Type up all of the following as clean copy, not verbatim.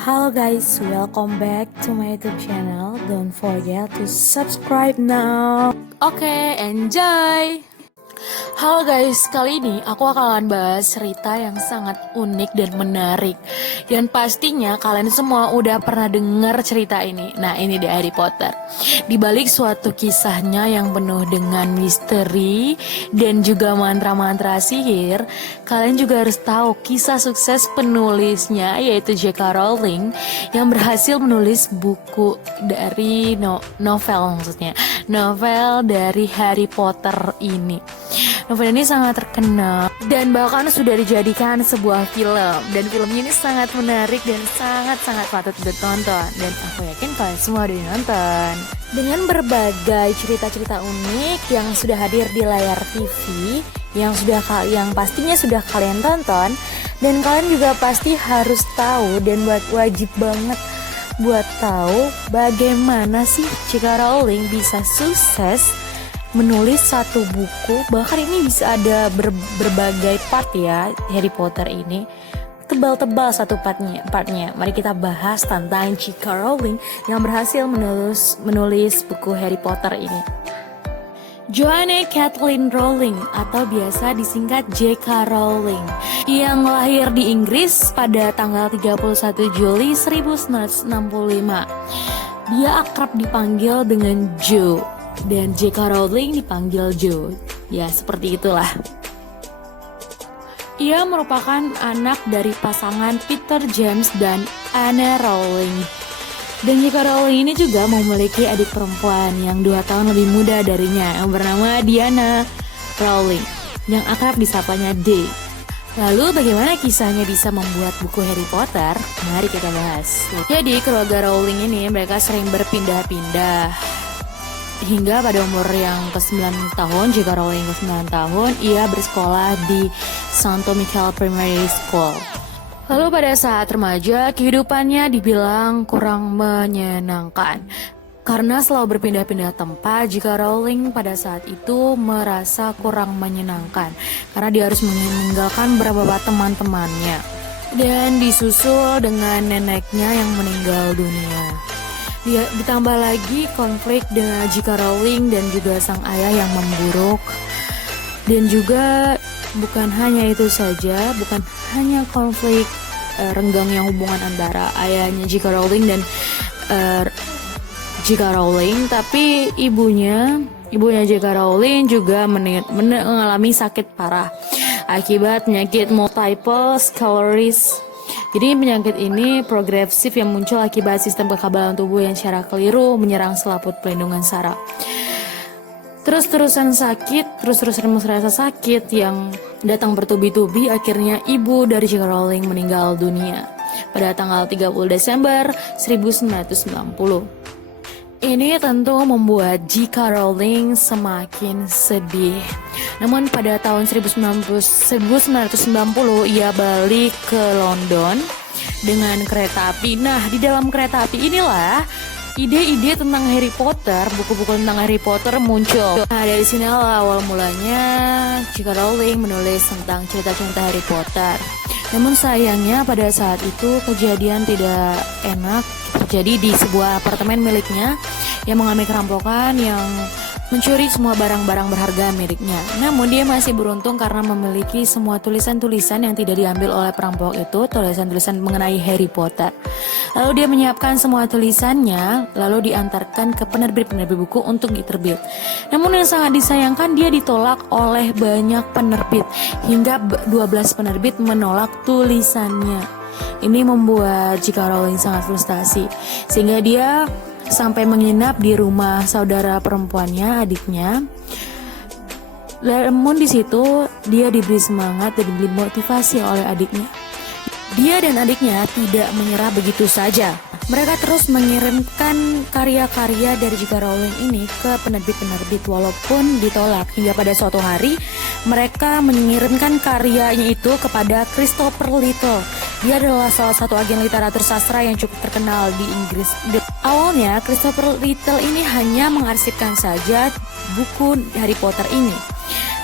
Halo guys, welcome back to my YouTube channel. Don't forget to subscribe now. Oke, enjoy. Halo guys, kali ini aku akan bahas cerita yang sangat unik dan menarik. Dan pastinya kalian semua udah pernah dengar cerita ini. Nah, ini dia Harry Potter. Di balik suatu kisahnya yang penuh dengan misteri dan juga mantra-mantra sihir, kalian juga harus tahu kisah sukses penulisnya, yaitu J.K. Rowling, yang berhasil menulis buku dari novel dari Harry Potter ini. Novel ini sangat terkenal dan bahkan sudah dijadikan sebuah film, dan filmnya ini sangat menarik dan sangat-sangat patut ditonton, dan aku yakin kalian semua udah nonton. Dengan berbagai cerita-cerita unik yang sudah hadir di layar TV, yang pastinya sudah kalian tonton, dan kalian juga pasti harus tahu dan wajib banget buat tahu bagaimana sih J.K. Rowling bisa sukses menulis satu buku. Bahkan ini bisa ada berbagai part ya, Harry Potter ini tebal-tebal satu partnya. Mari kita bahas tentang J.K. Rowling yang berhasil menulis buku Harry Potter ini. Joanne Kathleen Rowling atau biasa disingkat J.K. Rowling, yang lahir di Inggris pada tanggal 31 Juli 1965. Dia akrab dipanggil dengan Jo, dan J.K. Rowling dipanggil Jo. Ya, seperti itulah. Ia merupakan anak dari pasangan Peter James dan Anne Rowling. Dan J.K. Rowling ini juga memiliki adik perempuan yang 2 tahun lebih muda darinya, yang bernama Diana Rowling, yang akrab disapanya D. Lalu bagaimana kisahnya bisa membuat buku Harry Potter? Mari kita bahas. Jadi keluarga Rowling ini mereka sering berpindah-pindah, hingga pada umur yang ke-9 tahun, J.K. Rowling ke-9 tahun, ia bersekolah di St. Michael Primary School. Lalu pada saat remaja, kehidupannya dibilang kurang menyenangkan. Karena selalu berpindah-pindah tempat, J.K. Rowling pada saat itu merasa kurang menyenangkan, karena dia harus meninggalkan beberapa teman-temannya. Dan disusul dengan neneknya yang meninggal dunia. Ditambah lagi konflik dengan J.K. Rowling dan juga sang ayah yang memburuk. Dan juga bukan hanya itu saja, bukan hanya konflik renggangnya hubungan antara ayahnya J.K. Rowling dan J.K. Rowling, tapi ibunya J.K. Rowling juga mengalami sakit parah akibat penyakit multiple sclerosis. Jadi penyakit ini progresif yang muncul akibat sistem kekebalan tubuh yang secara keliru menyerang selaput pelindungan saraf. Terus-terusan merasa sakit yang datang bertubi-tubi, akhirnya ibu dari J.K. Rowling meninggal dunia pada tanggal 30 Desember 1990. Ini tentu membuat J.K. Rowling semakin sedih. Namun pada tahun 1990 ia balik ke London dengan kereta api. Nah, di dalam kereta api inilah ide-ide tentang Harry Potter, buku-buku tentang Harry Potter muncul. Nah, dari sinilah awal mulanya J.K. Rowling menulis tentang cerita-cerita Harry Potter. Namun sayangnya pada saat itu kejadian tidak enak terjadi di sebuah apartemen miliknya yang mengalami kerampokan yang mencuri semua barang-barang berharga miliknya. Namun dia masih beruntung karena memiliki semua tulisan-tulisan yang tidak diambil oleh perampok itu, tulisan-tulisan mengenai Harry Potter. Lalu dia menyiapkan semua tulisannya, lalu diantarkan ke penerbit-penerbit buku untuk diterbit. Namun yang sangat disayangkan, dia ditolak oleh banyak penerbit, hingga 12 penerbit menolak tulisannya. Ini membuat J.K. Rowling sangat frustasi, sehingga dia sampai menginap di rumah saudara perempuannya, adiknya. Namun di situ dia diberi semangat dan diberi motivasi oleh adiknya. Dia dan adiknya tidak menyerah begitu saja. Mereka terus mengirimkan karya-karya dari J.K. Rowling ini ke penerbit-penerbit walaupun ditolak. Hingga pada suatu hari mereka mengirimkan karyanya itu kepada Christopher Little. Dia adalah salah satu agen literatur sastra yang cukup terkenal di Inggris. Awalnya Christopher Little ini hanya mengarsipkan saja buku Harry Potter ini.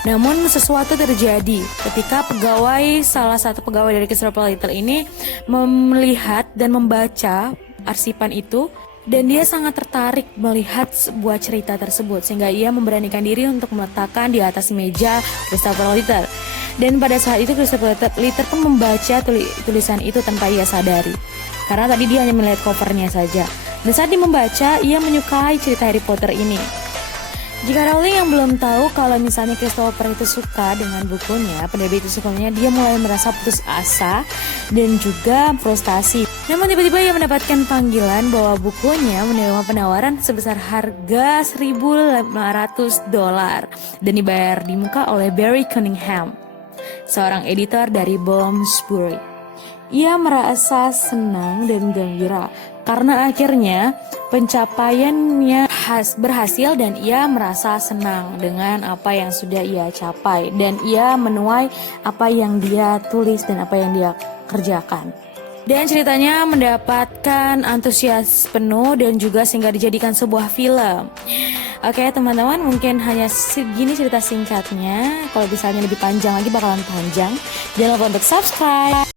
Namun sesuatu terjadi ketika salah satu pegawai dari Christopher Little ini melihat dan membaca arsipan itu, dan dia sangat tertarik melihat sebuah cerita tersebut, sehingga ia memberanikan diri untuk meletakkan di atas meja Christopher Little. Dan pada saat itu Christopher Little pun membaca tulisan itu tanpa ia sadari, karena tadi dia hanya melihat covernya saja. Dan saat dia membaca, ia menyukai cerita Harry Potter ini. Jika Rowling yang belum tahu kalau misalnya Christopher itu suka dengan bukunya, penerbit itu sukanya, dia mulai merasa putus asa dan juga frustasi. Namun tiba-tiba ia mendapatkan panggilan bahwa bukunya menerima penawaran sebesar harga $1.500 dan dibayar di muka oleh Barry Cunningham, seorang editor dari Bloomsbury. Ia merasa senang dan gembira karena akhirnya pencapaiannya berhasil, dan ia merasa senang dengan apa yang sudah ia capai, dan ia menuai apa yang dia tulis dan apa yang dia kerjakan. Dan ceritanya mendapatkan antusias penuh dan juga sehingga dijadikan sebuah film. Oke teman-teman, mungkin hanya segini cerita singkatnya. Kalau misalnya lebih panjang lagi bakalan panjang. Jangan lupa untuk subscribe.